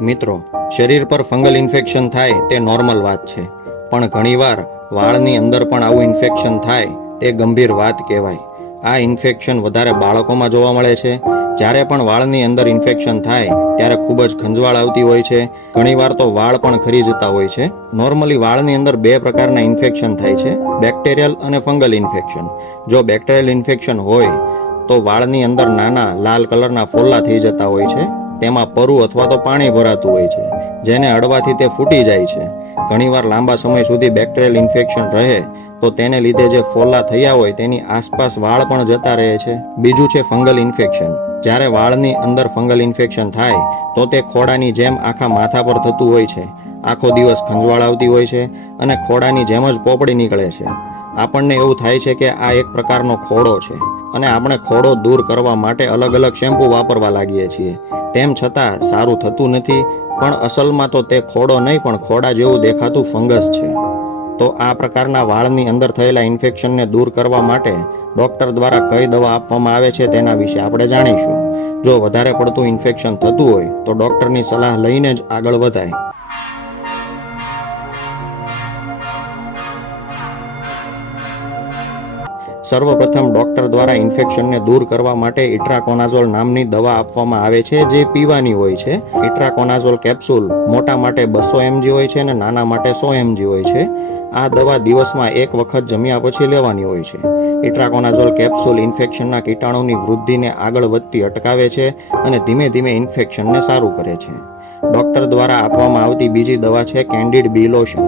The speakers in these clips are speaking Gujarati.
મિત્રો, શરીર પર ફંગલ ઇન્ફેક્શન થાય તે નોર્મલ વાત છે, પણ ઘણીવાર વાળની અંદર પણ આવું ઇન્ફેક્શન થાય તે ગંભીર વાત કહેવાય. આ ઇન્ફેક્શન વધારે બાળકોમાં જોવા મળે છે. જ્યારે પણ વાળની અંદર ઇન્ફેક્શન થાય ત્યારે ખૂબ જ ખંજવાળ આવતી હોય છે. ઘણીવાર તો વાળ પણ ખરી જતા હોય છે. નોર્મલી વાળની અંદર બે પ્રકારના ઇન્ફેક્શન થાય છે, બેક્ટેરિયલ અને ફંગલ ઇન્ફેક્શન. જો બેક્ટેરિયલ ઇન્ફેક્શન હોય તો વાળની અંદર નાના લાલ કલરના ફોલ્લા થઈ જતા હોય છે. તેમાં પરુ અથવા તો પાણી ભરાતું હોય છે, જેને અડવાથી તે ફૂટી જાય છે. ઘણીવાર લાંબા સમય સુધી બેક્ટેરિયલ ઇન્ફેક્શન રહે તો તેને લીધે જે ફોલ્લા થયા હોય તેની આસપાસ વાળ પણ જતા રહે છે. બીજું છે ફંગલ ઇન્ફેક્શન. જ્યારે વાળની અંદર ફંગલ ઇન્ફેક્શન થાય તો તે ખોડાની જેમ આખા માથા પર થતું હોય છે. આખો દિવસ ખંજવાળ આવતી હોય છે અને ખોડાની જેમ જ પોપડી નીકળે છે. આપણને એવું થાય છે કે આ એક પ્રકારનો ખોડો છે અને આપણે ખોડો દૂર કરવા માટે અલગ અલગ શેમ્પૂ વાપરવા લાગીએ છીએ. તેમ છતાં સારું થતું નથી, પણ અસલમાં તો તે ખોડો નહીં પણ ખોડા જેવું દેખાતું ફંગસ છે. તો આ પ્રકારના વાળની અંદર થયેલા ઇન્ફેક્શનને દૂર કરવા માટે ડૉક્ટર દ્વારા કઈ દવા આપવામાં આવે છે તેના વિશે આપણે જાણીશું. જો વધારે પડતું ઇન્ફેક્શન થતું હોય તો ડૉક્ટરની સલાહ લઈને જ આગળ વધાય. સર્વપ્રથમ ડૉક્ટર દ્વારા ઇન્ફેક્શનને દૂર કરવા માટે ઇટ્રાકોનાઝોલ નામની દવા આપવામાં આવે છે, જે પીવાની હોય છે. ઇટ્રાકોનાઝોલ કેપ્સ્યુલ મોટા માટે 200 mg હોય છે અને નાના માટે 100 mg હોય છે. આ દવા દિવસમાં એક વખત જમ્યા પછી લેવાની હોય છે. ઇટ્રાકોનાઝોલ કેપ્સ્યુલ ઇન્ફેક્શનના કીટાણુની વૃદ્ધિને આગળ વધતી અટકાવે છે અને ધીમે ધીમે ઇન્ફેક્શનને સારું કરે છે. ડૉક્ટર દ્વારા આપવામાં આવતી બીજી દવા છે કેન્ડિડ બી લોશન.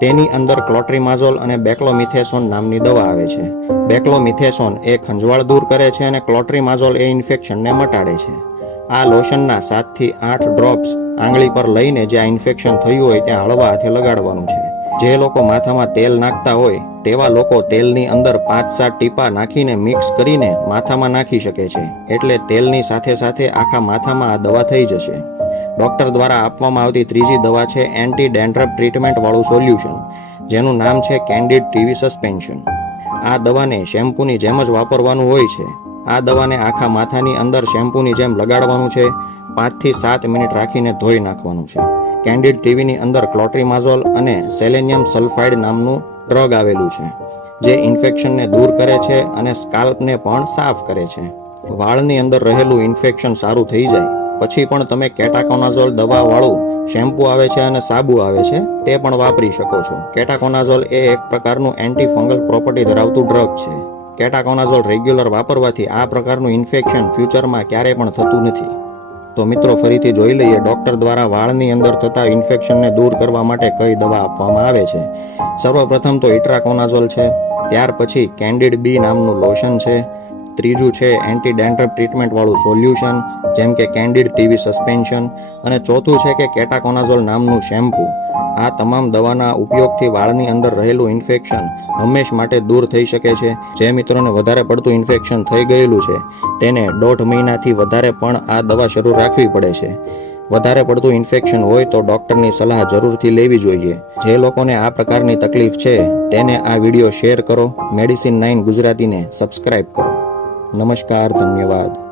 તેની અંદર ક્લોટ્રીમાઝોલ અને બેક્લોમિથેસોન નામની દવા આવે છે. બેક્લોમિથેસોન એ ખંજવાળ દૂર કરે છે અને ક્લોટ્રીમાઝોલ એ ઇન્ફેક્શનને મટાડે છે. આ લોશનના 7 થી 8 ડ્રોપ્સ આંગળી પર લઈને જ્યાં ઇન્ફેક્શન થયું હોય ત્યાં હળવા હાથે લગાડવાનું છે. જે લોકો માથામાં તેલ નાખતા હોય તેવા લોકો તેલની અંદર 5-7 ટીપા નાખીને મિક્સ કરીને માથામાં નાખી શકે છે. એટલે તેલની સાથે સાથે આખા માથામાં આ દવા થઈ જશે. ડૉક્ટર દ્વારા આપવામાં આવતી ત્રીજી દવા છે એન્ટી ડેન્ડ્રફ ટ્રીટમેન્ટ વાળું સોલ્યુશન, જેનું નામ છે કેન્ડિડ ટીવી સસ્પેન્શન. આ દવાને શેમ્પૂની જેમ જ વાપરવાનું હોય છે. આ દવાને આખા માથાની અંદર શેમ્પૂની જેમ લગાડવાનું છે. 5 થી 7 મિનિટ રાખીને ધોઈ નાખવાનું છે. કેન્ડિડ ટીવીની અંદર ક્લોટ્રીમાઝોલ અને સેલેનિયમ સલ્ફાઇડ નામનું ડ્રગ આવેલું છે, જે ઇન્ફેક્શનને દૂર કરે છે અને સ્કાલ્પને પણ સાફ કરે છે. વાળની અંદર રહેલું ઇન્ફેક્શન સારું થઈ જાય પછી પણ તમે કેટાકોનાઝોલ દવાવાળું શેમ્પૂ આવે છે અને સાબુ આવે છે તે પણ વાપરી શકો છો. કેટાકોનાઝોલ એ એક પ્રકારનું એન્ટી ફંગલ પ્રોપર્ટી ધરાવતું ડ્રગ છે. કેટાકોનાઝોલ રેગ્યુલર વાપરવાથી આ પ્રકારનું ઇન્ફેક્શન ફ્યુચરમાં ક્યારેય પણ થતું નથી. તો મિત્રો, ફરીથી જોઈ લઈએ ડૉક્ટર દ્વારા વાળની અંદર થતા ઇન્ફેક્શનને દૂર કરવા માટે કઈ દવા આપવામાં આવે છે. સર્વપ્રથમ તો ઇટ્રાકોનાઝોલ છે, ત્યાર પછી કેન્ડિડ બી નામનું લોશન છે, ત્રીજું છે એન્ટી ડેન્ડ્રફ ટ્રીટમેન્ટ વાળું સોલ્યુશન જેમ કે કેન્ડિડ ટીવી સસ્પેન્શન, અને ચોથું છે કે કેટાકોનાઝોલ નામનું શેમ્પૂ. આ તમામ દવાના ઉપયોગથી વાળની અંદર રહેલું ઇન્ફેક્શન હંમેશ માટે દૂર થઈ શકે છે. જે મિત્રોને વધારે પડતું ઇન્ફેક્શન થઈ ગયેલું છે તેને 1.5 મહિનાથી વધારે પણ આ દવા શરૂ રાખવી પડે છે. વધારે પડતું ઇન્ફેક્શન હોય તો ડૉક્ટરની સલાહ જરૂરથી લેવી જોઈએ. જે લોકોને આ પ્રકારની તકલીફ છે તેને આ વિડીયો શેર કરો. મેડિસિન 9 ગુજરાતીને સબસ્ક્રાઇબ કરો. નમસ્કાર, ધન્યવાદ.